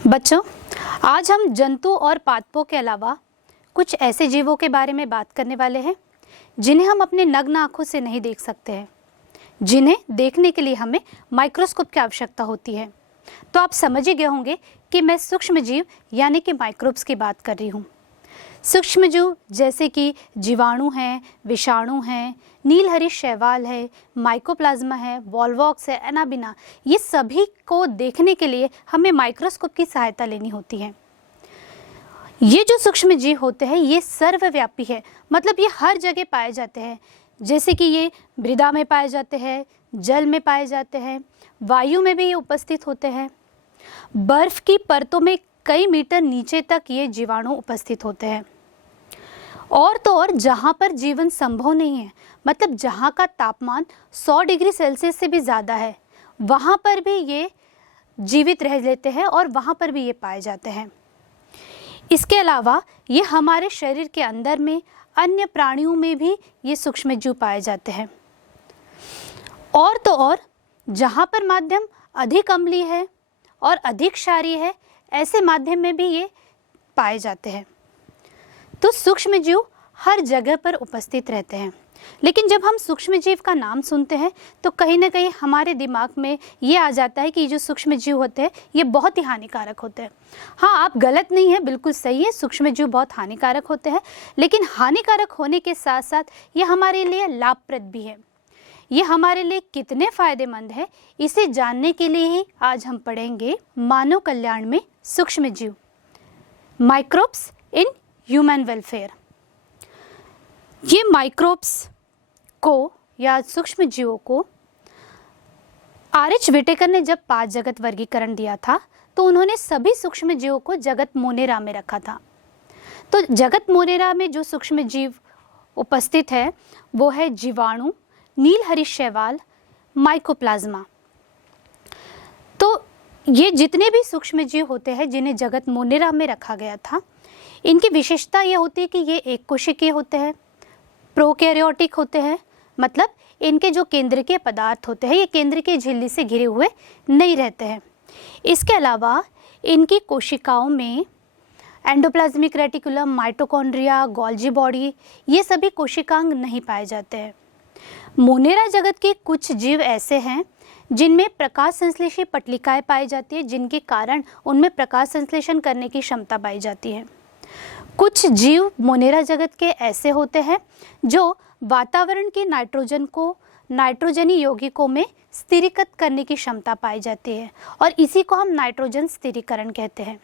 बच्चों, आज हम जंतु और पादपों के अलावा कुछ ऐसे जीवों के बारे में बात करने वाले हैं जिन्हें हम अपने नग्न आंखों से नहीं देख सकते हैं, जिन्हें देखने के लिए हमें माइक्रोस्कोप की आवश्यकता होती है। तो आप समझ ही गए होंगे कि मैं सूक्ष्म जीव यानी कि माइक्रोब्स की बात कर रही हूँ। सूक्ष्म जीव जैसे कि जीवाणु हैं, विषाणु हैं, नीलहरी शैवाल है, माइकोप्लाज्मा है, वॉल्वॉक्स है, एनाबिना, ये सभी को देखने के लिए हमें माइक्रोस्कोप की सहायता लेनी होती है। ये जो सूक्ष्म जीव होते हैं ये सर्वव्यापी है, मतलब ये हर जगह पाए जाते हैं। जैसे कि ये मृदा में पाए जाते हैं, जल में पाए जाते हैं, वायु में भी ये उपस्थित होते हैं, बर्फ की परतों में कई मीटर नीचे तक ये जीवाणु उपस्थित होते हैं। और तो और जहाँ पर जीवन संभव नहीं है, मतलब जहाँ का तापमान 100 डिग्री सेल्सियस से भी ज़्यादा है, वहाँ पर भी ये जीवित रह लेते हैं और वहाँ पर भी ये पाए जाते हैं। इसके अलावा ये हमारे शरीर के अंदर में अन्य प्राणियों में भी ये सूक्ष्मजीव पाए जाते हैं। और तो और जहाँ पर माध्यम अधिक अम्लीय है और अधिक क्षारीय है, ऐसे माध्यम में भी ये पाए जाते हैं। तो सूक्ष्मजीव हर जगह पर उपस्थित रहते हैं। लेकिन जब हम सूक्ष्मजीव का नाम सुनते हैं तो कहीं ना कहीं हमारे दिमाग में ये आ जाता है कि जो सूक्ष्मजीव होते हैं ये बहुत ही हानिकारक होते हैं। हाँ, आप गलत नहीं है, बिल्कुल सही है, सूक्ष्मजीव बहुत हानिकारक होते हैं, लेकिन हानिकारक होने के साथ साथ ये हमारे लिए लाभप्रद भी है। ये हमारे लिए कितने फायदेमंद है, इसे जानने के लिए ही आज हम पढ़ेंगे मानव कल्याण में सूक्ष्मजीव, माइक्रोब्स इन ह्यूमन वेलफेयर। ये माइक्रोब्स को या सूक्ष्म जीवों को आर.एच. व्हिटेकर ने जब 5 जगत वर्गीकरण दिया था तो उन्होंने सभी सूक्ष्म जीवों को जगत मोनेरा में रखा था। तो जगत मोनेरा में जो सूक्ष्म जीव उपस्थित है वो है जीवाणु, नीलहरी शैवाल, माइकोप्लाज्मा। तो ये जितने भी सूक्ष्म जीव होते हैं जिन्हें जगत मोनेरा में रखा गया था, इनकी विशेषता ये होती है कि ये एक कोशिकीय होते हैं, प्रोकैरियोटिक होते हैं, मतलब इनके जो केंद्रकीय पदार्थ होते हैं ये केंद्रकीय झिल्ली से घिरे हुए नहीं रहते हैं। इसके अलावा इनकी कोशिकाओं में endoplasmic reticulum, mitochondria, Golgi body, ये सभी कोशिकांग नहीं पाए जाते हैं। मोनेरा जगत के कुछ जीव ऐसे हैं जिनमें प्रकाश संश्लेषी पटलिकाएं पाई जाती है, जिनके कारण उनमें प्रकाश संश्लेषण करने की क्षमता पाई जाती है। कुछ जीव मोनेरा जगत के ऐसे होते हैं जो वातावरण के नाइट्रोजन को नाइट्रोजनी यौगिकों में स्थिरीकृत करने की क्षमता पाई जाती है और इसी को हम नाइट्रोजन स्थिरीकरण कहते हैं।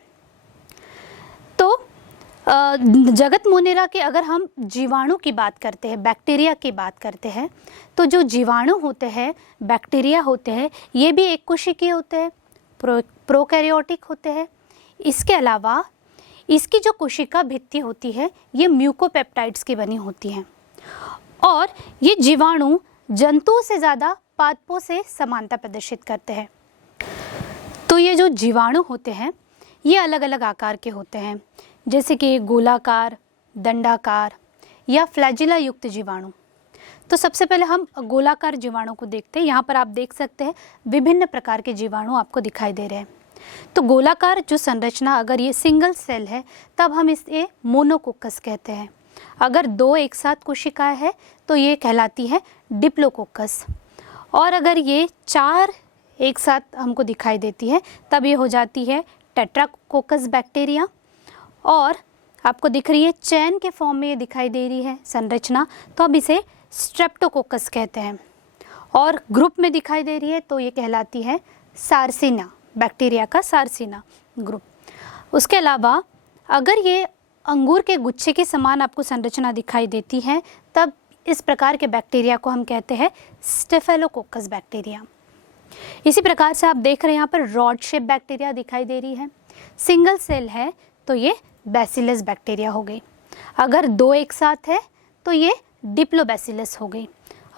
तो जगत मोनेरा के अगर हम जीवाणु की बात करते हैं, बैक्टीरिया की बात करते हैं, तो जो जीवाणु होते हैं, बैक्टीरिया होते हैं, ये भी एक कोशिकीय होते हैं, प्रोकैरियोटिक होते हैं। इसके अलावा इसकी जो कोशिका भित्ति होती है ये म्यूकोपेप्टाइड्स की बनी होती हैं और ये जीवाणु जंतुओं से ज़्यादा पादपों से समानता प्रदर्शित करते हैं। तो ये जो जीवाणु होते हैं ये अलग अलग आकार के होते हैं, जैसे कि गोलाकार, दंडाकार या फ्लैजिला युक्त जीवाणु। तो सबसे पहले हम गोलाकार जीवाणु को देखते हैं। यहाँ पर आप देख सकते हैं विभिन्न प्रकार के जीवाणु आपको दिखाई दे रहे हैं। तो गोलाकार जो संरचना, अगर ये सिंगल सेल है तब हम इसे मोनोकोकस कहते हैं। अगर 2 एक साथ कोशिकाएं है तो ये कहलाती है डिप्लोकोकस, और अगर ये 4 एक साथ हमको दिखाई देती है तब ये हो जाती है टेट्राकोकस बैक्टीरिया। और आपको दिख रही है चैन के फॉर्म में ये दिखाई दे रही है संरचना, तो अब इसे स्ट्रेप्टोकोकस कहते हैं। और ग्रुप में दिखाई दे रही है तो ये कहलाती है सार्सिना, बैक्टीरिया का सार्सिना ग्रुप। उसके अलावा अगर ये अंगूर के गुच्छे के समान आपको संरचना दिखाई देती है तब इस प्रकार के बैक्टीरिया को हम कहते हैं स्टेफेलोकोकस बैक्टीरिया। इसी प्रकार से आप देख रहे हैं यहाँ पर रॉड शेप बैक्टीरिया दिखाई दे रही है। सिंगल सेल है तो ये बैसिलस बैक्टीरिया हो गई, अगर 2 एक साथ है तो ये डिप्लोबैसिलस हो गई,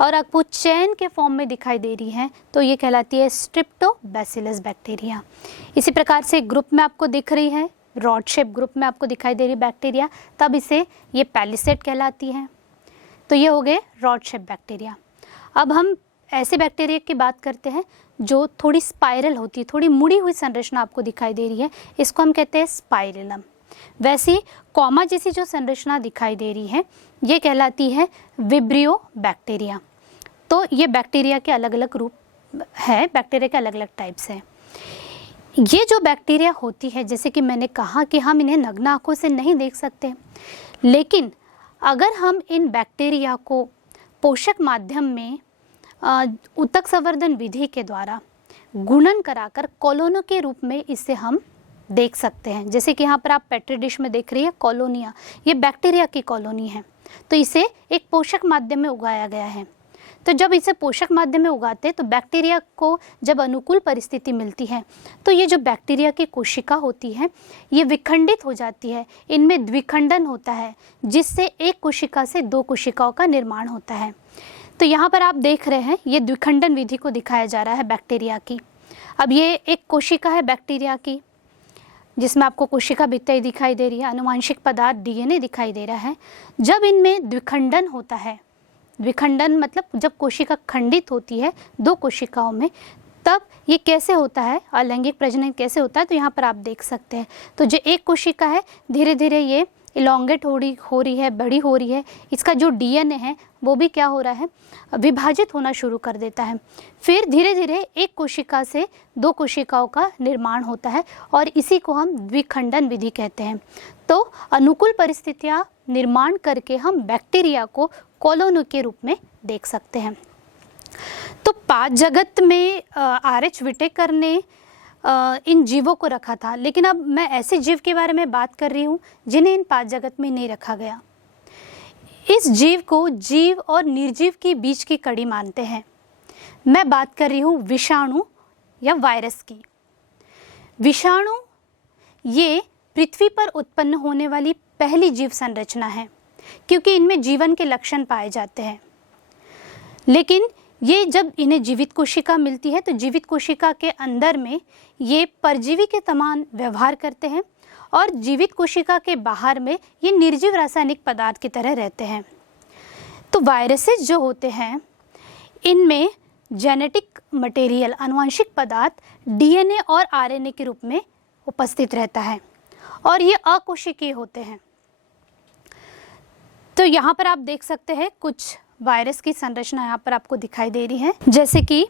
और आपको चैन के फॉर्म में दिखाई दे रही है तो ये कहलाती है स्ट्रिप्टोबैसिलस बैक्टीरिया। इसी प्रकार से ग्रुप में आपको दिख रही है, रॉड शेप ग्रुप में आपको दिखाई दे रही बैक्टीरिया, तब इसे ये पैलिसेड कहलाती है। तो ये हो गए रॉड शेप बैक्टीरिया। अब हम ऐसे बैक्टीरिया की बात करते हैं जो थोड़ी स्पाइरल होती है, थोड़ी मुड़ी हुई संरचना आपको दिखाई दे रही है, इसको हम कहते हैं स्पाइरलम। वैसे कॉमा जैसी जो संरचना दिखाई दे रही है ये कहलाती है विब्रियो बैक्टीरिया। तो ये बैक्टीरिया के अलग अलग रूप है, बैक्टीरिया के अलग अलग टाइप्स हैं। ये जो बैक्टीरिया होती है, जैसे कि मैंने कहा कि हम इन्हें नग्न आँखों से नहीं देख सकते, लेकिन अगर हम इन बैक्टीरिया को पोषक माध्यम में ऊतक संवर्धन विधि के द्वारा गुणन कराकर कॉलोनियों के रूप में इसे हम देख सकते हैं। जैसे कि यहाँ पर आप पेट्री डिश में देख रही है कॉलोनिया, ये बैक्टीरिया की कॉलोनी है, तो इसे एक पोषक माध्यम में उगाया गया है। तो जब इसे पोषक माध्यम में उगाते हैं तो बैक्टीरिया को जब अनुकूल परिस्थिति मिलती है तो ये जो बैक्टीरिया की कोशिका होती है ये विखंडित हो जाती है, इनमें द्विखंडन होता है जिससे एक कोशिका से दो कोशिकाओं का निर्माण होता है। तो यहाँ पर आप देख रहे हैं ये द्विखंडन विधि को दिखाया जा रहा है बैक्टीरिया की। अब ये एक कोशिका है बैक्टीरिया की जिसमें आपको कोशिका भित्ति दिखाई दे रही है, आनुवांशिक पदार्थ डीएनए दिखाई दे रहा है। जब इनमें द्विखंडन होता है, द्विखंडन मतलब जब कोशिका खंडित होती है दो कोशिकाओं में, तब ये कैसे होता है, अलैंगिक प्रजनन कैसे होता है, तो यहाँ पर आप देख सकते हैं। तो जो एक कोशिका है धीरे धीरे ये इलोंगेट हो रही है, बड़ी हो रही है, इसका जो डीएनए है वो भी क्या हो रहा है, विभाजित होना शुरू कर देता है। फिर धीरे धीरे एक कोशिका से दो कोशिकाओं का निर्माण होता है और इसी को हम द्विखंडन विधि कहते हैं। तो अनुकूल परिस्थितियां निर्माण करके हम बैक्टीरिया को कॉलोनी के रूप में देख सकते हैं। तो पाँच जगत में आर.एच. विटेकर ने इन जीवों को रखा था, लेकिन अब मैं ऐसे जीव के बारे में बात कर रही हूँ जिन्हें इन पाँच जगत में नहीं रखा गया। इस जीव को जीव और निर्जीव के बीच की कड़ी मानते हैं। मैं बात कर रही हूँ विषाणु या वायरस की। विषाणु ये पृथ्वी पर उत्पन्न होने वाली पहली जीव संरचना है क्योंकि इनमें जीवन के लक्षण पाए जाते हैं। लेकिन ये जब इन्हें जीवित कोशिका मिलती है तो जीवित कोशिका के अंदर में ये परजीवी के समान व्यवहार करते हैं और जीवित कोशिका के बाहर में ये निर्जीव रासायनिक पदार्थ की तरह रहते हैं। तो वायरसेस जो होते हैं इनमें जेनेटिक मटेरियल, आनुवंशिक पदार्थ डीएनए और आरएनए के रूप में उपस्थित रहता है और ये अकोशिकीय होते हैं। तो यहाँ पर आप देख सकते हैं कुछ वायरस की संरचना यहाँ पर आपको दिखाई दे रही है, जैसे कि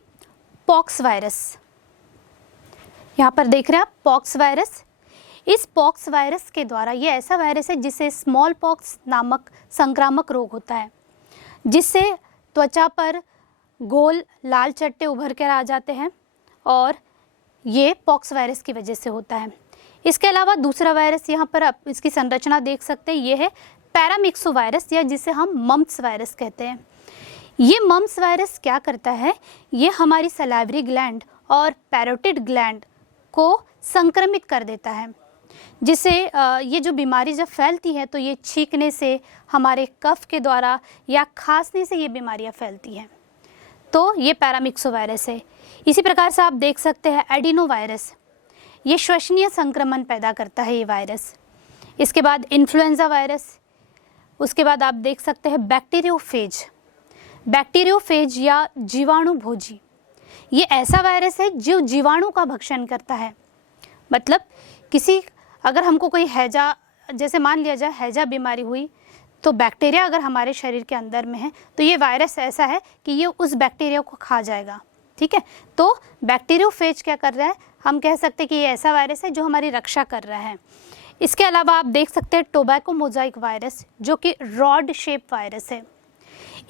पॉक्स वायरस। यहाँ पर देख रहे हैं आप पॉक्स वायरस। इस पॉक्स वायरस के द्वारा, ये ऐसा वायरस है जिससे स्मॉल पॉक्स नामक संक्रामक रोग होता है, जिससे त्वचा पर गोल लाल चट्टे उभर कर आ जाते हैं और ये पॉक्स वायरस की वजह से होता है। इसके अलावा दूसरा वायरस यहाँ पर आप इसकी संरचना देख सकते हैं, ये है पैरामिक्सो वायरस या जिसे हम मम्प्स वायरस कहते हैं। ये मम्प्स वायरस क्या करता है, ये हमारी सलाइवरी ग्लैंड और पैरोटिड ग्लैंड को संक्रमित कर देता है, जिससे ये जो बीमारी जब फैलती है तो ये छींकने से, हमारे कफ के द्वारा या खांसने से ये बीमारियां फैलती हैं। तो ये पैरामिक्सो वायरस है। इसी प्रकार से आप देख सकते हैं एडिनो वायरस, ये श्वसनीय संक्रमण पैदा करता है ये वायरस। इसके बाद इन्फ्लुएंजा वायरस, उसके बाद आप देख सकते हैं बैक्टीरियोफेज। बैक्टीरियोफेज या जीवाणु भोजी, ये ऐसा वायरस है जो जीवाणु का भक्षण करता है। मतलब अगर हमको कोई हैजा, जैसे मान लिया जाए हैजा बीमारी हुई, तो बैक्टीरिया अगर हमारे शरीर के अंदर में है तो ये वायरस ऐसा है कि ये उस बैक्टीरिया को खा जाएगा। ठीक है, तो बैक्टीरियोफेज क्या कर रहा है, हम कह सकते हैं कि ये ऐसा वायरस है जो हमारी रक्षा कर रहा है। इसके अलावा आप देख सकते हैं टोबैको मोजाइक वायरस, जो कि रॉड शेप वायरस है।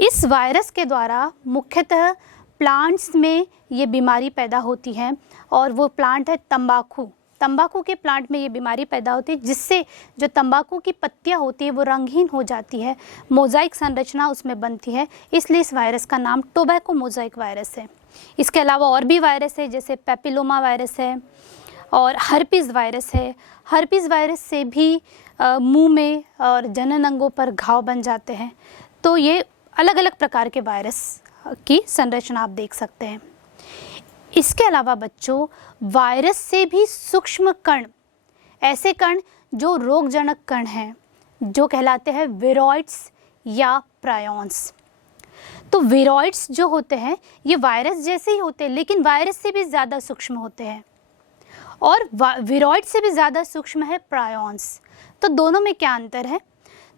इस वायरस के द्वारा मुख्यतः प्लांट्स में ये बीमारी पैदा होती है और वो प्लांट है तंबाकू। तंबाकू के प्लांट में ये बीमारी पैदा होती है, जिससे जो तंबाकू की पत्तियां होती है वो रंगहीन हो जाती है, मोजाइक संरचना उसमें बनती है, इसलिए इस वायरस का नाम टोबैको मोजाइक वायरस है। इसके अलावा और भी वायरस है, जैसे पेपिलोमा वायरस है और हर्पीज़ वायरस है। हर्पीज़ वायरस से भी मुंह में और जनन अंगों पर घाव बन जाते हैं। तो ये अलग अलग प्रकार के वायरस की संरचना आप देख सकते हैं। इसके अलावा बच्चों, वायरस से भी सूक्ष्म कण, ऐसे कण जो रोगजनक कण हैं, जो कहलाते हैं विरोइड्स या प्रायोन्स। तो विरॉइड्स जो होते हैं ये वायरस जैसे ही होते हैं, लेकिन वायरस से भी ज़्यादा सूक्ष्म होते हैं, और विरॉइड से भी ज़्यादा सूक्ष्म है प्रायोन्स। तो दोनों में क्या अंतर है?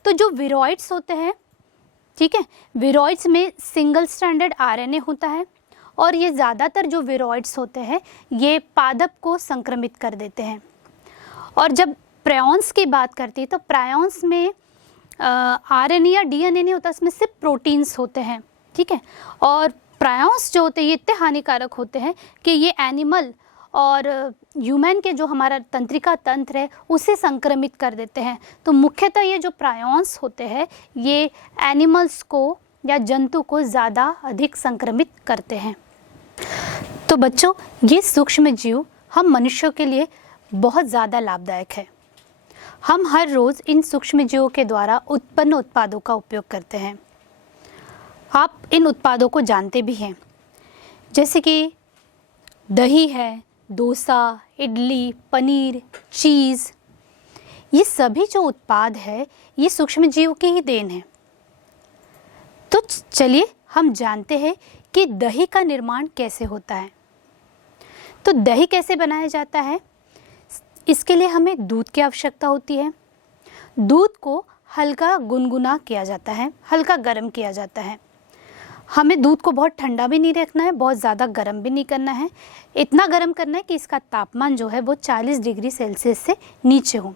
तो जो विरॉइड्स होते हैं, ठीक है, विरॉइड्स में सिंगल स्ट्रैंडेड आरएनए होता है, और ये ज़्यादातर जो विरॉइड्स होते हैं ये पादप को संक्रमित कर देते हैं। और जब प्रायोन्स की बात करती है तो प्रायोन्स में आरएनए या डीएनए नहीं होता, इसमें सिर्फ प्रोटीन्स होते हैं, ठीक है। और प्रायोन्स जो होते हैं ये इतने हानिकारक होते हैं कि ये एनिमल और ह्यूमन के जो हमारा तंत्रिका तंत्र है उसे संक्रमित कर देते हैं। तो मुख्यतः ये जो प्रायोन्स होते हैं ये एनिमल्स को या जंतु को ज़्यादा अधिक संक्रमित करते हैं। तो बच्चों, ये सूक्ष्म जीव हम मनुष्यों के लिए बहुत ज़्यादा लाभदायक है। हम हर रोज़ इन सूक्ष्म जीवों के द्वारा उत्पन्न उत्पादों का उपयोग करते हैं। आप इन उत्पादों को जानते भी हैं, जैसे कि दही है, डोसा, इडली, पनीर, चीज़, ये सभी जो उत्पाद है ये सूक्ष्म जीव की ही देन है। तो चलिए हम जानते हैं कि दही का निर्माण कैसे होता है। तो दही कैसे बनाया जाता है? इसके लिए हमें दूध की आवश्यकता होती है। दूध को हल्का गुनगुना किया जाता है, हल्का गर्म किया जाता है। हमें दूध को बहुत ठंडा भी नहीं रखना है, बहुत ज़्यादा गर्म भी नहीं करना है। इतना गर्म करना है कि इसका तापमान जो है वो 40 डिग्री सेल्सियस से नीचे हो।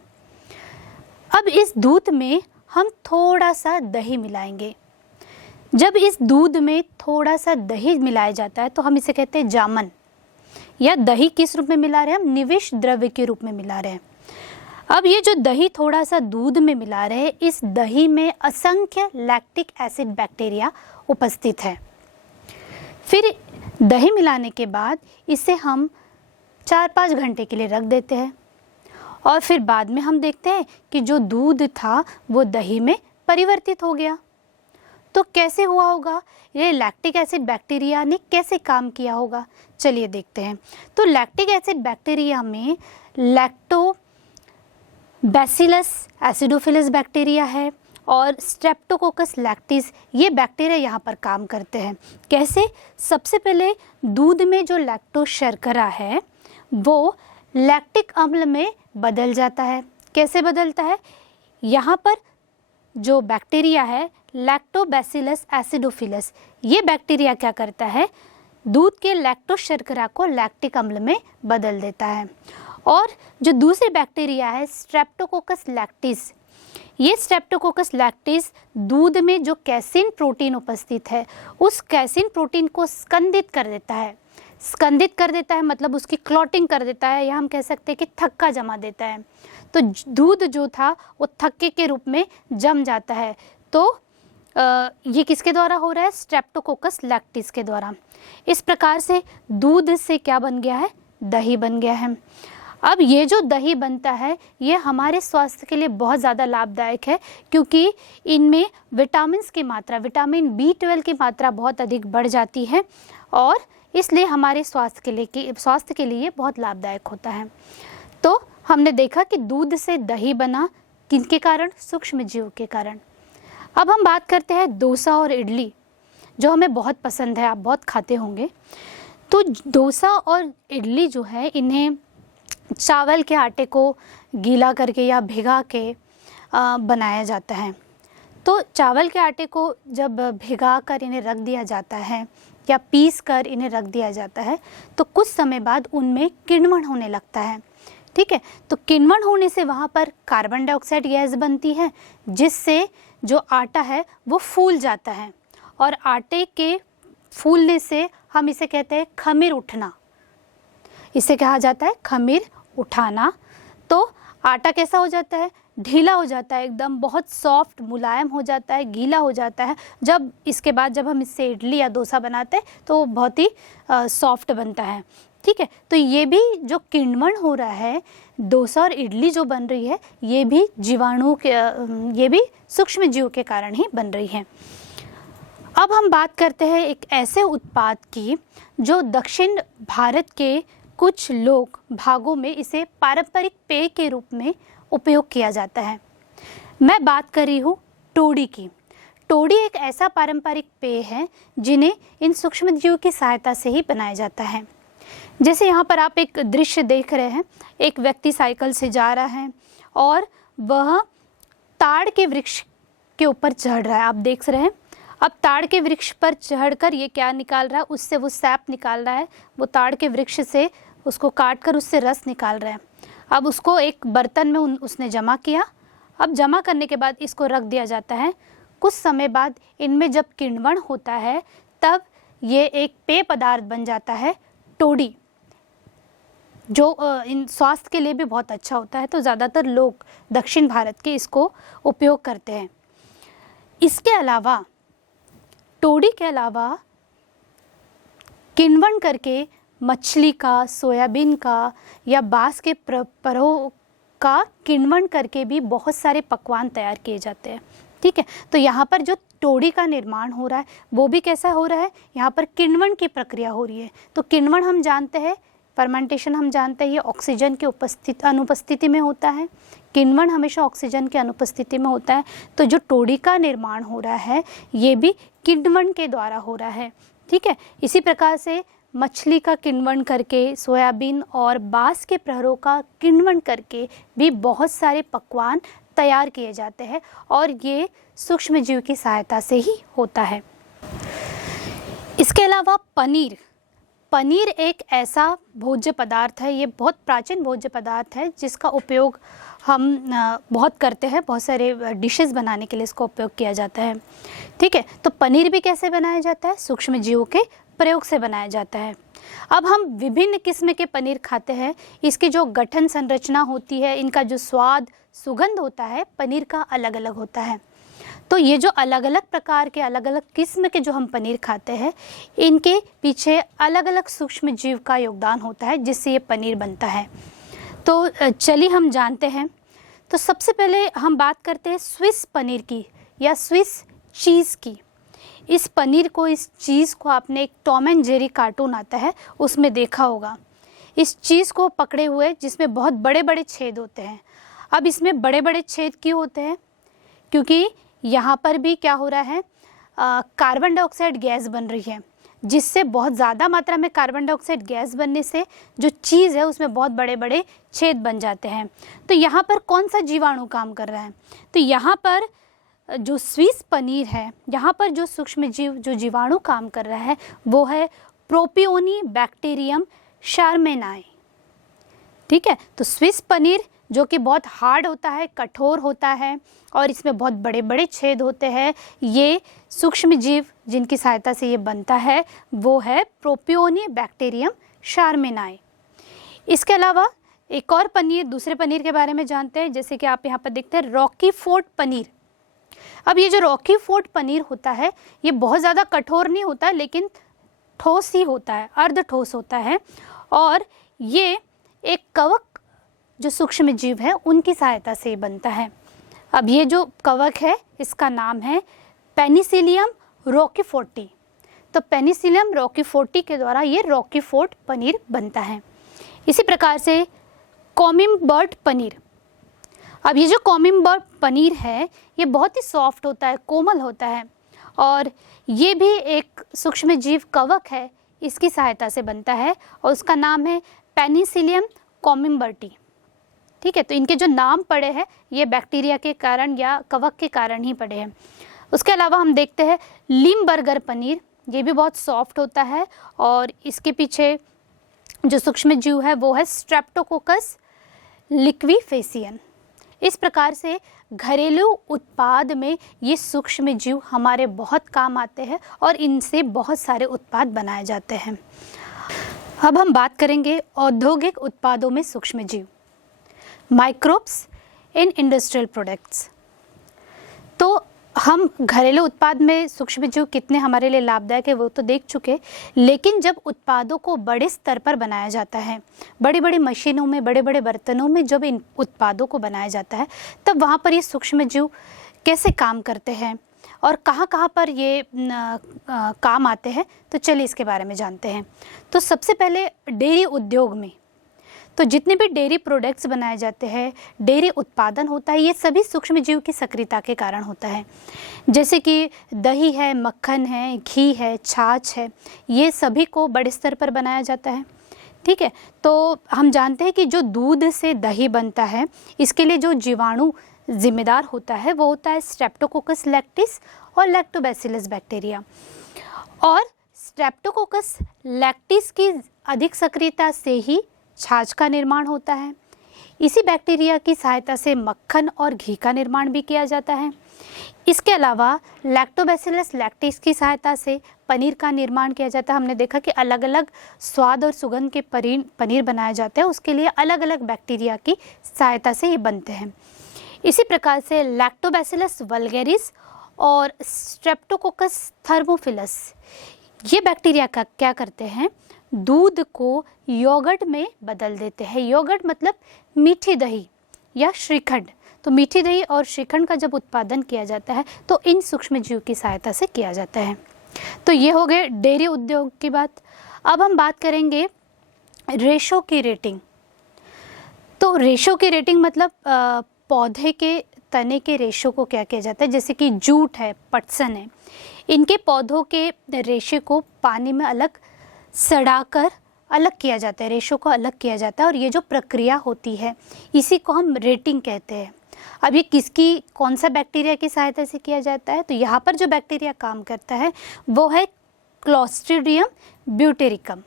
अब इस दूध में हम थोड़ा सा दही मिलाएंगे। जब इस दूध में थोड़ा सा दही मिलाया जाता है तो हम इसे कहते हैं जामन, या दही किस रूप में मिला रहे हैं हम? निविष्ट द्रव्य के रूप में मिला रहे हैं। अब ये जो दही थोड़ा सा दूध में मिला रहे हैं, इस दही में असंख्य लैक्टिक एसिड बैक्टीरिया उपस्थित है। फिर दही मिलाने के बाद इसे हम 4-5 घंटे के लिए रख देते हैं, और फिर बाद में हम देखते हैं कि जो दूध था वो दही में परिवर्तित हो गया। तो कैसे हुआ होगा? ये लैक्टिक एसिड बैक्टीरिया ने कैसे काम किया होगा? चलिए देखते हैं। तो लैक्टिक एसिड बैक्टीरिया में लैक्टोबैसिलस एसिडोफिलस बैक्टीरिया है और स्ट्रेप्टोकोकस लैक्टिस, ये बैक्टीरिया यहाँ पर काम करते हैं। कैसे? सबसे पहले दूध में जो लैक्टोज शर्करा है वो लैक्टिक अम्ल में बदल जाता है। कैसे बदलता है? यहाँ पर जो बैक्टीरिया है लैक्टोबैसिलस एसिडोफिलस, ये बैक्टीरिया क्या करता है? दूध के लैक्टोज शर्करा को लैक्टिक अम्ल में बदल देता है। और जो दूसरी बैक्टीरिया है स्ट्रेप्टोकोकस लैक्टिस, ये स्ट्रेप्टोकोकस लैक्टिस दूध में जो कैसिन प्रोटीन उपस्थित है उस कैसिन प्रोटीन को स्कंदित कर देता है। स्कंदित कर देता है मतलब उसकी क्लॉटिंग कर देता है, या हम कह सकते हैं कि थक्का जमा देता है। तो दूध जो था वो थक्के के रूप में जम जाता है। तो ये किसके द्वारा हो रहा है? स्ट्रेप्टोकोकस लैक्टिस के द्वारा। इस प्रकार से दूध से क्या बन गया है? दही बन गया है। अब ये जो दही बनता है ये हमारे स्वास्थ्य के लिए बहुत ज़्यादा लाभदायक है, क्योंकि इनमें विटामिन्स की मात्रा, विटामिन B12 की मात्रा बहुत अधिक बढ़ जाती है, और इसलिए हमारे स्वास्थ्य के लिए बहुत लाभदायक होता है। तो हमने देखा कि दूध से दही बना, किनके कारण? सूक्ष्म जीव के कारण। अब हम बात करते हैं डोसा और इडली, जो हमें बहुत पसंद है, आप बहुत खाते होंगे। तो डोसा और इडली जो है इन्हें चावल के आटे को गीला करके या भिगा के बनाया जाता है। तो चावल के आटे को जब भिगा कर इन्हें रख दिया जाता है या पीस कर इन्हें रख दिया जाता है तो कुछ समय बाद उनमें किण्वन होने लगता है, ठीक है। तो किण्वन होने से वहाँ पर कार्बन डाइऑक्साइड गैस बनती है, जिससे जो आटा है वो फूल जाता है, और आटे के फूलने से हम इसे कहते हैं खमीर उठना। इसे कहा जाता है खमीर उठाना। तो आटा कैसा हो जाता है? ढीला हो जाता है, एकदम बहुत सॉफ्ट मुलायम हो जाता है, गीला हो जाता है। जब इसके बाद जब हम इससे इडली या डोसा बनाते हैं तो वो बहुत ही सॉफ्ट बनता है, ठीक है। तो ये भी जो किण्वन हो रहा है, डोसा और इडली जो बन रही है, ये भी जीवाणु के, ये भी सूक्ष्म जीव के कारण ही बन रही है। अब हम बात करते हैं एक ऐसे उत्पाद की जो दक्षिण भारत के कुछ लोग भागों में इसे पारंपरिक पेय के रूप में उपयोग किया जाता है। मैं बात कर रही हूँ टोड़ी की। टोड़ी एक ऐसा पारंपरिक पेय है जिन्हें इन सूक्ष्म जीवों की सहायता से ही बनाया जाता है। जैसे यहाँ पर आप एक दृश्य देख रहे हैं, एक व्यक्ति साइकिल से जा रहा है और वह ताड़ के वृक्ष के ऊपर चढ़ रहा है, आप देख रहे हैं। अब ताड़ के वृक्ष पर चढ़कर ये क्या निकाल रहा है, उससे वो सैप निकाल रहा है, वो ताड़ के वृक्ष से उसको काट कर उससे रस निकाल रहा है। अब उसको एक बर्तन में उसने जमा किया। अब जमा करने के बाद इसको रख दिया जाता है। कुछ समय बाद इनमें जब किण्वन होता है तब ये एक पेय पदार्थ बन जाता है, टोड़ी, जो इन स्वास्थ्य के लिए भी बहुत अच्छा होता है। तो ज़्यादातर लोग दक्षिण भारत के इसको उपयोग करते हैं। इसके अलावा टोड़ी के अलावा किण्वन करके मछली का, सोयाबीन का या बांस के परों का किण्वन करके भी बहुत सारे पकवान तैयार किए जाते हैं। ठीक है, तो यहाँ पर जो टोड़ी का निर्माण हो रहा है वो भी कैसा हो रहा है, यहाँ पर किण्वन की प्रक्रिया हो रही है। तो किण्वन हम जानते हैं, फर्मेंटेशन हम जानते हैं, ये ऑक्सीजन के अनुपस्थिति में होता है। किण्वन हमेशा ऑक्सीजन के अनुपस्थिति में होता है। तो जो टोड़ी का निर्माण हो रहा है ये भी किण्वन के द्वारा हो रहा है। ठीक है, इसी प्रकार से मछली का किण्वन करके, सोयाबीन और बांस के प्रहरों का किण्वन करके भी बहुत सारे पकवान तैयार किए जाते हैं और ये सूक्ष्म जीव की सहायता से ही होता है। इसके अलावा पनीर एक ऐसा भोज्य पदार्थ है, ये बहुत प्राचीन भोज्य पदार्थ है जिसका उपयोग हम बहुत करते हैं, बहुत सारे डिशेस बनाने के लिए इसका उपयोग किया जाता है। ठीक है, तो पनीर भी कैसे बनाया जाता है, सूक्ष्म जीवों के प्रयोग से बनाया जाता है। अब हम विभिन्न किस्म के पनीर खाते हैं, इसकी जो गठन संरचना होती है, इनका जो स्वाद, सुगंध होता है, पनीर का अलग अलग होता है। तो ये जो अलग अलग प्रकार के, अलग अलग किस्म के जो हम पनीर खाते हैं, इनके पीछे अलग अलग सूक्ष्म जीव का योगदान होता है जिससे ये पनीर बनता है। तो चलिए हम जानते हैं। तो सबसे पहले हम बात करते हैं स्विस पनीर की या स्विस चीज़ की। इस पनीर को, इस चीज़ को आपने एक टॉम एंड जेरी कार्टून आता है उसमें देखा होगा। इस चीज़ को पकड़े हुए जिसमें बहुत बड़े बड़े छेद होते हैं। अब इसमें बड़े बड़े छेद क्यों होते हैं, क्योंकि यहाँ पर भी क्या हो रहा है, कार्बन डाइऑक्साइड गैस बन रही है, जिससे बहुत ज़्यादा मात्रा में कार्बन डाइऑक्साइड गैस बनने से जो चीज़ है उसमें बहुत बड़े बड़े छेद बन जाते हैं। तो यहाँ पर कौन सा जीवाणु काम कर रहा है, तो यहाँ पर जो स्विस पनीर है, यहाँ पर जो सूक्ष्म जीव, जो जीवाणु काम कर रहा है वो है प्रोपियोनी बैक्टीरियम शारमेनाई। ठीक है, तो स्विस पनीर जो कि बहुत हार्ड होता है, कठोर होता है और इसमें बहुत बड़े बड़े छेद होते हैं, ये सूक्ष्म जीव जिनकी सहायता से ये बनता है वो है प्रोपियोनी बैक्टीरियम शारमेनाई। इसके अलावा एक और पनीर, दूसरे पनीर के बारे में जानते हैं, जैसे कि आप यहाँ पर देखते हैं रॉकीफोर्ट पनीर। अब ये जो रॉकीफोर्ट पनीर होता है ये बहुत ज़्यादा कठोर नहीं होता लेकिन ठोस ही होता है, अर्ध ठोस होता है और ये एक कवक जो सूक्ष्म जीव है उनकी सहायता से बनता है। अब ये जो कवक है इसका नाम है पेनिसिलियम रॉकीफोर्टी। तो पेनिसिलियम रॉकीफोर्टी के द्वारा ये रॉकीफोर्ट पनीर बनता है। इसी प्रकार से कॉमिम्बर्ट पनीर। अब ये जो कॉमिम्बर्ट पनीर है ये बहुत ही सॉफ्ट होता है, कोमल होता है और ये भी एक सूक्ष्म जीव कवक है, इसकी सहायता से बनता है और उसका नाम है पेनिसिलियम कॉमिम्बर्टी। ठीक है, तो इनके जो नाम पड़े हैं ये बैक्टीरिया के कारण या कवक के कारण ही पड़े हैं। उसके अलावा हम देखते हैं लिमबर्गर पनीर। ये भी बहुत सॉफ्ट होता है और इसके पीछे जो सूक्ष्म जीव है वो है स्ट्रेप्टोकोकस लिक्विफेसियन। इस प्रकार से घरेलू उत्पाद में ये सूक्ष्म जीव हमारे बहुत काम आते हैं और इनसे बहुत सारे उत्पाद बनाए जाते हैं। अब हम बात करेंगे औद्योगिक उत्पादों में सूक्ष्म जीव, माइक्रोब्स इन इंडस्ट्रियल प्रोडक्ट्स। तो हम घरेलू उत्पाद में सूक्ष्म जीव कितने हमारे लिए लाभदायक है वो तो देख चुके, लेकिन जब उत्पादों को बड़े स्तर पर बनाया जाता है, बड़ी बड़ी मशीनों में, बड़े बड़े बर्तनों में जब इन उत्पादों को बनाया जाता है तब वहाँ पर ये सूक्ष्म जीव कैसे काम करते हैं और कहाँ पर ये काम आते हैं, तो चलिए इसके बारे में जानते हैं। तो सबसे पहले डेयरी उद्योग में, तो जितने भी डेयरी प्रोडक्ट्स बनाए जाते हैं, डेयरी उत्पादन होता है, ये सभी सूक्ष्म जीव की सक्रियता के कारण होता है। जैसे कि दही है, मक्खन है, घी है, छाछ है, ये सभी को बड़े स्तर पर बनाया जाता है। ठीक है, तो हम जानते हैं कि जो दूध से दही बनता है, इसके लिए जो जीवाणु जिम्मेदार होता है वो होता है स्ट्रेप्टोकोकस लैक्टिस और लैक्टोबैसिलस बैक्टीरिया। और स्ट्रेप्टोकोकस लैक्टिस की अधिक सक्रियता से ही छाछ का निर्माण होता है। इसी बैक्टीरिया की सहायता से मक्खन और घी का निर्माण भी किया जाता है। इसके अलावा लैक्टोबैसिलस लैक्टिस की सहायता से पनीर का निर्माण किया जाता है। हमने देखा कि अलग अलग स्वाद और सुगंध के पनीर बनाया जाता है, उसके लिए अलग अलग बैक्टीरिया की सहायता से ये बनते हैं। इसी प्रकार से लैक्टोबैसिलस वल्गैरिस और स्ट्रेप्टोकोकस थर्मोफिलस, ये बैक्टीरिया का क्या करते हैं, दूध को योगर्ट में बदल देते हैं। योगर्ट मतलब मीठी दही या श्रीखंड। तो मीठी दही और श्रीखंड का जब उत्पादन किया जाता है तो इन सूक्ष्म जीव की सहायता से किया जाता है। तो ये हो गए डेयरी उद्योग की बात। अब हम बात करेंगे रेशो की रेटिंग। तो रेशो की रेटिंग मतलब पौधे के तने के रेशो को क्या किया जाता है, जैसे कि जूट है, पटसन है, इनके पौधों के रेशे को पानी में अलग सड़ाकर अलग किया जाता है, रेशो को अलग किया जाता है। और ये जो प्रक्रिया होती है इसी को हम रेटिंग कहते हैं। अब ये किसकी, कौन सा बैक्टीरिया की सहायता से किया जाता है, तो यहाँ पर जो बैक्टीरिया काम करता है वो है क्लोस्ट्रीडियम ब्यूटेरिकम।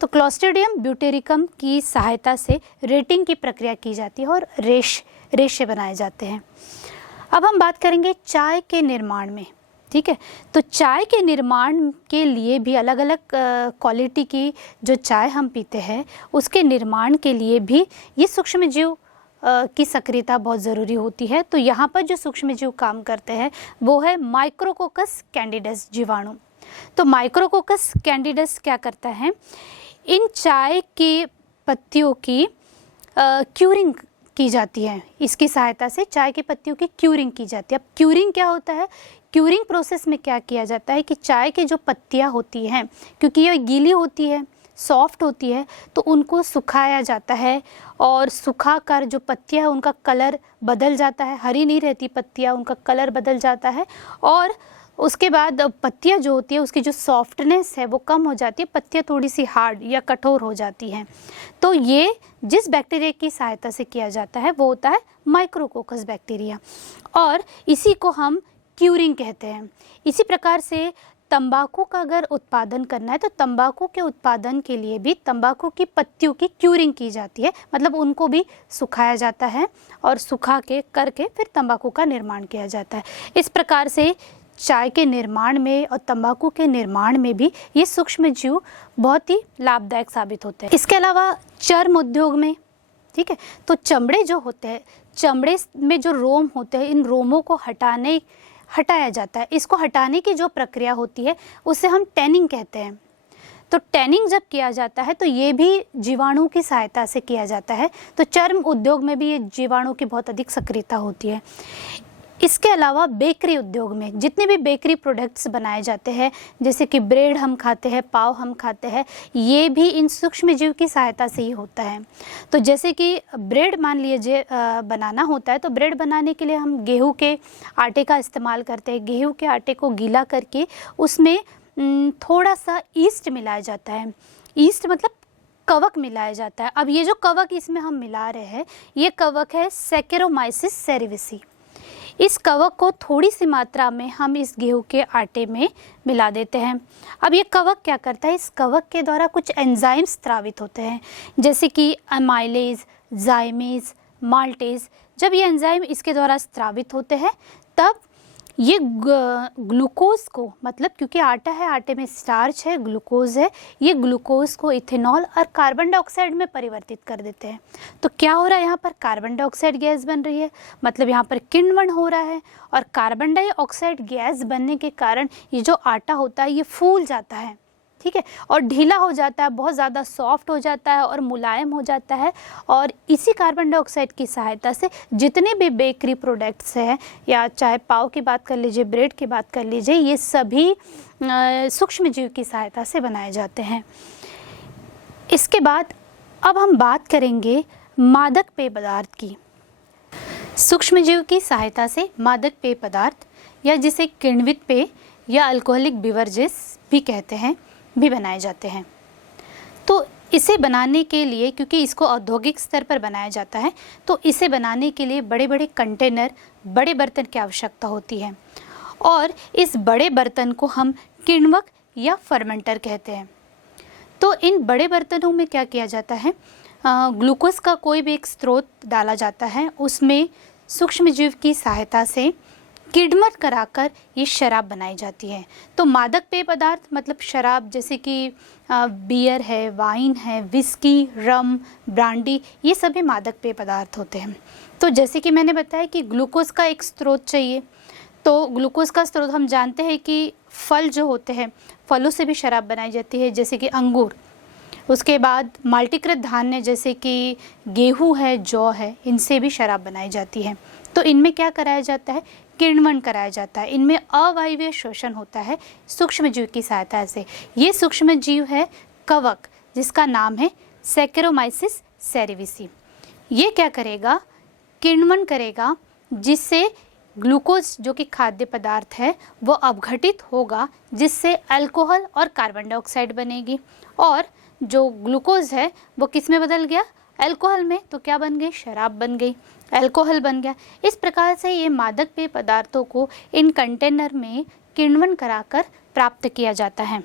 तो क्लोस्ट्रीडियम ब्यूटेरिकम की सहायता से रेटिंग की प्रक्रिया की जाती है और रेशे बनाए जाते हैं। अब हम बात करेंगे चाय के निर्माण में। ठीक है, तो चाय के निर्माण के लिए भी अलग अलग क्वालिटी की जो चाय हम पीते हैं उसके निर्माण के लिए भी ये सूक्ष्म जीव की सक्रियता बहुत ज़रूरी होती है। तो यहाँ पर जो सूक्ष्म जीव काम करते हैं वो है माइक्रोकोकस कैंडिडस जीवाणु। तो माइक्रोकोकस कैंडिडस क्या करता है, इन चाय की पत्तियों की क्यूरिंग की जाती है। इसकी सहायता से चाय की पत्तियों की क्यूरिंग की जाती है। अब क्यूरिंग क्या होता है, क्यूरिंग प्रोसेस में क्या किया जाता है कि चाय की जो पत्तियां होती हैं, क्योंकि ये गीली होती है, सॉफ्ट होती है, तो उनको सुखाया जाता है और सुखाकर जो पत्तियां हैं उनका कलर बदल जाता है, हरी नहीं रहती पत्तियां, उनका कलर बदल जाता है। और उसके बाद पत्तियां जो होती है उसकी जो सॉफ्टनेस है वो कम हो जाती है, पत्तियां थोड़ी सी हार्ड या कठोर हो जाती हैं। तो ये जिस बैक्टीरिया की सहायता से किया जाता है वो होता है माइक्रोकोकस बैक्टीरिया, और इसी को हम क्यूरिंग कहते हैं। इसी प्रकार से तंबाकू का अगर उत्पादन करना है तो तंबाकू के उत्पादन के लिए भी तंबाकू की पत्तियों की क्यूरिंग की जाती है, मतलब उनको भी सुखाया जाता है और सुखा के करके फिर तंबाकू का निर्माण किया जाता है। इस प्रकार से चाय के निर्माण में और तंबाकू के निर्माण में भी ये सूक्ष्म जीव बहुत ही लाभदायक साबित होते हैं। इसके अलावा चर्म उद्योग में, ठीक है, तो चमड़े जो होते हैं, चमड़े में जो रोम होते हैं, इन रोमों को हटाया जाता है। इसको हटाने की जो प्रक्रिया होती है उसे हम टैनिंग कहते हैं। तो टैनिंग जब किया जाता है तो ये भी जीवाणु की सहायता से किया जाता है। तो चर्म उद्योग में भी ये जीवाणु की बहुत अधिक सक्रियता होती है। इसके अलावा बेकरी उद्योग में जितने भी बेकरी प्रोडक्ट्स बनाए जाते हैं, जैसे कि ब्रेड हम खाते हैं, पाव हम खाते हैं, ये भी इन सूक्ष्म जीव की सहायता से ही होता है। तो जैसे कि ब्रेड मान लीजिए बनाना होता है, तो ब्रेड बनाने के लिए हम गेहूं के आटे का इस्तेमाल करते हैं। गेहूं के आटे को गीला करके उसमें थोड़ा सा ईस्ट मिलाया जाता है। ईस्ट मतलब कवक मिलाया जाता है। अब ये जो कवक इसमें हम मिला रहे हैं, ये कवक है सैकेरोमाइसिस सेरेविसी। इस कवक को थोड़ी सी मात्रा में हम इस गेहूं के आटे में मिला देते हैं। अब ये कवक क्या करता है, इस कवक के द्वारा कुछ एंजाइम्स स्रावित होते हैं, जैसे कि अमाइलेज, जाइमेज, माल्टेज। जब ये एंजाइम इसके द्वारा स्रावित होते हैं तब ये ग्लूकोज को, मतलब क्योंकि आटा है, आटे में स्टार्च है, ग्लूकोज है, ये ग्लूकोज को इथेनॉल और कार्बन डाइऑक्साइड में परिवर्तित कर देते हैं। तो क्या हो रहा है, यहाँ पर कार्बन डाइऑक्साइड गैस बन रही है, मतलब यहाँ पर किण्वन हो रहा है, और कार्बन डाइऑक्साइड गैस बनने के कारण ये जो आटा होता है ये फूल जाता है, ठीक है, और ढीला हो जाता है, बहुत ज़्यादा सॉफ्ट हो जाता है और मुलायम हो जाता है। और इसी कार्बन डाइऑक्साइड की सहायता से जितने भी बेकरी प्रोडक्ट्स हैं, या चाहे पाव की बात कर लीजिए, ब्रेड की बात कर लीजिए, ये सभी सूक्ष्म जीव की सहायता से बनाए जाते हैं। इसके बाद अब हम बात करेंगे मादक पेय पदार्थ की। सूक्ष्मजीव की सहायता से मादक पेय पदार्थ या जिसे किण्वित पेय या अल्कोहलिक बिवरेजेस भी कहते हैं भी बनाए जाते हैं। तो इसे बनाने के लिए, क्योंकि इसको औद्योगिक स्तर पर बनाया जाता है, तो इसे बनाने के लिए बड़े बड़े कंटेनर, बड़े बर्तन की आवश्यकता होती है और इस बड़े बर्तन को हम किण्वक या फर्मेंटर कहते हैं। तो इन बड़े बर्तनों में क्या किया जाता है, ग्लूकोज का कोई भी एक स्रोत डाला जाता है, उसमें सूक्ष्मजीव की सहायता से किण्वन कराकर ये शराब बनाई जाती है। तो मादक पेय पदार्थ मतलब शराब, जैसे कि बियर है, वाइन है, विस्की, रम, ब्रांडी, ये सभी मादक पेय पदार्थ होते हैं। तो जैसे कि मैंने बताया कि ग्लूकोज का एक स्रोत चाहिए, तो ग्लूकोज का स्रोत हम जानते हैं कि फल जो होते हैं, फलों से भी शराब बनाई जाती है, जैसे कि अंगूर। उसके बाद माल्टीकृत धान्य जैसे कि गेहूँ है, जौ है, इनसे भी शराब बनाई जाती है। तो इनमें क्या कराया जाता है, किण्वन कराया जाता है। इनमें अवायवीय शोषण होता है सूक्ष्मजीव की सहायता से। ये सूक्ष्मजीव है कवक, जिसका नाम है सैकेरोमाइसिस सेरेविसी। ये क्या करेगा, किण्वन करेगा, जिससे ग्लूकोज जो कि खाद्य पदार्थ है वो अपघटित होगा, जिससे अल्कोहल और कार्बन डाइऑक्साइड बनेगी और जो ग्लूकोज है वो किस में बदल गया, अल्कोहल में। तो क्या बन गई, शराब बन गई, अल्कोहल बन गया। इस प्रकार से ये मादक पेय पदार्थों को इन कंटेनर में किण्वन कराकर प्राप्त किया जाता है।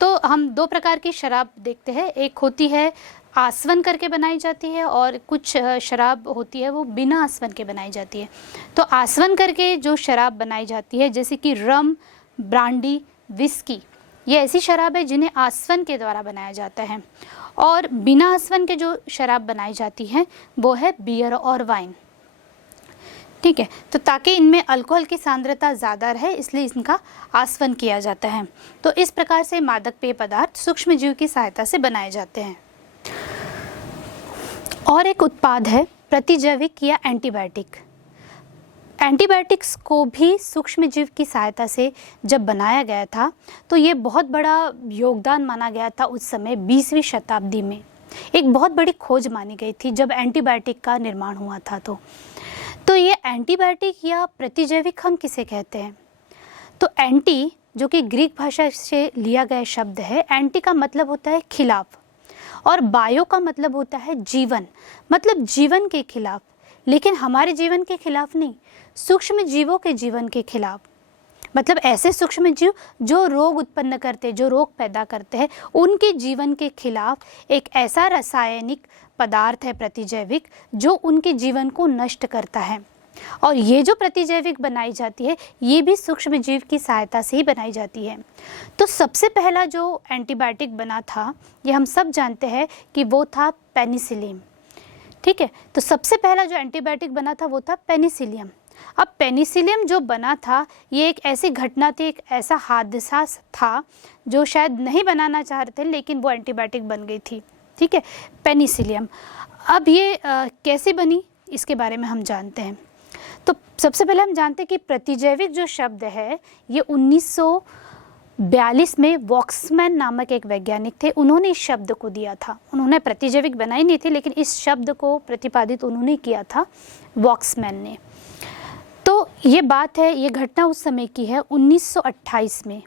तो हम दो प्रकार की शराब देखते हैं, एक होती है आसवन करके बनाई जाती है और कुछ शराब होती है वो बिना आसवन के बनाई जाती है। तो आसवन करके जो शराब बनाई जाती है, जैसे कि रम, ब्रांडी, विस्की, ये ऐसी शराब है जिन्हें आसवन के द्वारा बनाया जाता है। और बिना आसवन के जो शराब बनाई जाती है वो है बियर और वाइन। ठीक है, तो ताकि इनमें अल्कोहल की सांद्रता ज़्यादा रहे इसलिए इनका आसवन किया जाता है। तो इस प्रकार से मादक पेय पदार्थ सूक्ष्मजीव की सहायता से बनाए जाते हैं। और एक उत्पाद है प्रतिजैविक या एंटीबायोटिक। एंटीबायोटिक्स को भी सूक्ष्मजीव की सहायता से जब बनाया गया था तो ये बहुत बड़ा योगदान माना गया था। उस समय 20वीं शताब्दी में एक बहुत बड़ी खोज मानी गई थी जब एंटीबायोटिक का निर्माण हुआ था। तो ये एंटीबायोटिक या प्रतिजैविक हम किसे कहते हैं, तो एंटी जो कि ग्रीक भाषा से लिया गया शब्द है। एंटी का मतलब होता है खिलाफ और बायो का मतलब होता है जीवन, मतलब जीवन के खिलाफ, लेकिन हमारे जीवन के खिलाफ नहीं, सूक्ष्म जीवों के जीवन के खिलाफ। मतलब ऐसे सूक्ष्म जीव जो रोग उत्पन्न करते, जो रोग पैदा करते हैं, उनके जीवन के खिलाफ एक ऐसा रासायनिक पदार्थ है प्रतिजैविक जो उनके जीवन को नष्ट करता है। और ये जो प्रतिजैविक बनाई जाती है ये भी सूक्ष्म जीव की सहायता से ही बनाई जाती है। तो सबसे पहला जो एंटीबायोटिक बना था ये हम सब जानते हैं कि वो था पेनिसिलिन। ठीक है, तो सबसे पहला जो एंटीबायोटिक बना था वो था पेनिसिलियम। अब पेनिसिलियम जो बना था ये एक ऐसी घटना थी, एक ऐसा हादसा था जो शायद नहीं बनाना चाह रहे थे लेकिन वो एंटीबायोटिक बन गई थी। ठीक है, पेनिसिलियम। अब ये कैसे बनी इसके बारे में हम जानते हैं। तो सबसे पहले हम जानते हैं कि प्रतिजैविक जो शब्द है ये 1942 में वॉक्समैन नामक एक वैज्ञानिक थे, उन्होंने इस शब्द को दिया था। उन्होंने प्रतिजैविक बनाई नहीं थी लेकिन इस शब्द को प्रतिपादित उन्होंने किया था, वॉक्समैन ने। तो ये बात है, ये घटना उस समय की है 1928 में।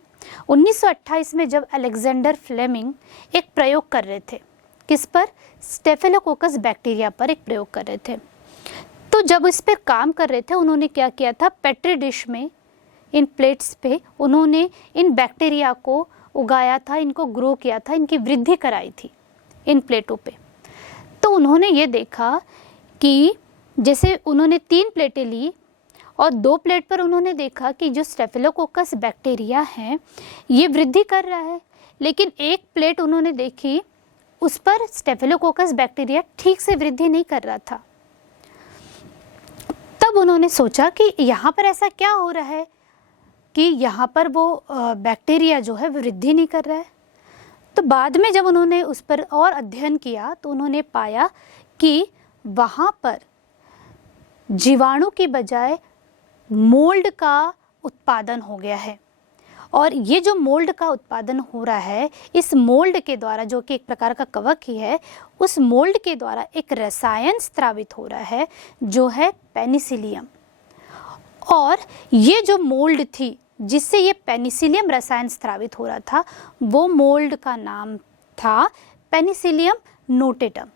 1928 में जब अलेक्जेंडर फ्लेमिंग एक प्रयोग कर रहे थे, किस पर, स्टेफिलोकोकस बैक्टीरिया पर एक प्रयोग कर रहे थे। तो जब इस पर काम कर रहे थे उन्होंने क्या किया था, पेट्री डिश में इन प्लेट्स पे उन्होंने इन बैक्टीरिया को उगाया था, इनको ग्रो किया था, इनकी वृद्धि कराई थी इन प्लेटों पे। तो उन्होंने ये देखा कि जैसे उन्होंने 3 प्लेटें ली और 2 प्लेट पर उन्होंने देखा कि जो स्टेफिलोकोकस बैक्टीरिया है ये वृद्धि कर रहा है, लेकिन एक प्लेट उन्होंने देखी उस पर स्टेफिलोकोकस बैक्टीरिया ठीक से वृद्धि नहीं कर रहा था। तब उन्होंने सोचा कि यहाँ पर ऐसा क्या हो रहा है कि यहाँ पर वो बैक्टीरिया जो है वृद्धि नहीं कर रहा है। तो बाद में जब उन्होंने उस पर और अध्ययन किया तो उन्होंने पाया कि वहाँ पर जीवाणु की बजाय मोल्ड का उत्पादन हो गया है और ये जो मोल्ड का उत्पादन हो रहा है, इस मोल्ड के द्वारा, जो कि एक प्रकार का कवक ही है, उस मोल्ड के द्वारा एक रसायन स्रावित हो रहा है जो है पेनिसिलियम। और ये जो मोल्ड थी जिससे ये पेनिसिलियम रसायन स्रावित हो रहा था, वो मोल्ड का नाम था पेनिसिलियम नोटेटम।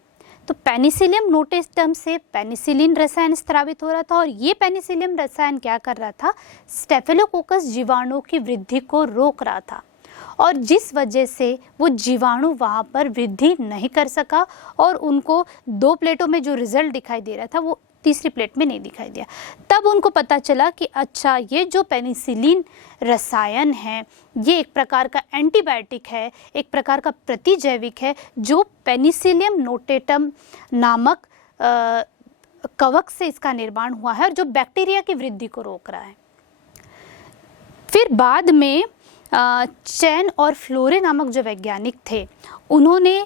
तो पेनिसिलियम नोटेटम से पेनिसिलिन रसायन स्रावित हो रहा था और ये पेनिसिलियम रसायन क्या कर रहा था, स्टेफिलोकोकस जीवाणु की वृद्धि को रोक रहा था, और जिस वजह से वो जीवाणु वहाँ पर वृद्धि नहीं कर सका और उनको 2 प्लेटों में जो रिजल्ट दिखाई दे रहा था वो तीसरी प्लेट में नहीं दिखाई दिया। तब उनको पता चला कि अच्छा, ये जो पेनिसिलिन रसायन है ये एक प्रकार का एंटीबायोटिक है, एक प्रकार का प्रतिजैविक है जो पेनिसिलियम नोटेटम नामक कवक से इसका निर्माण हुआ है और जो बैक्टीरिया की वृद्धि को रोक रहा है। फिर बाद में चैन और फ्लोरे नामक जो वैज्ञानिक थे, उन्होंने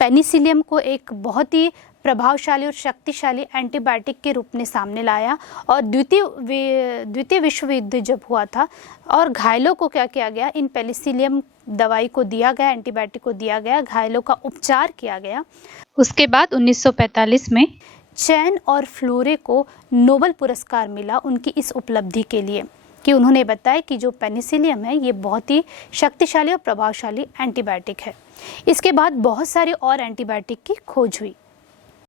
पेनिसिलियम को एक बहुत ही प्रभावशाली और शक्तिशाली एंटीबायोटिक के रूप में सामने लाया। और द्वितीय विश्व युद्ध जब हुआ था और घायलों को क्या किया गया, इन पेनिसिलियम दवाई को दिया गया, एंटीबायोटिक को दिया गया, घायलों का उपचार किया गया। उसके बाद 1945 में चैन और फ्लोरे को नोबेल पुरस्कार मिला उनकी इस उपलब्धि के लिए कि उन्होंने बताया कि जो पेनिसिलियम है ये बहुत ही शक्तिशाली और प्रभावशाली एंटीबायोटिक है। इसके बाद बहुत सारे और एंटीबायोटिक की खोज हुई।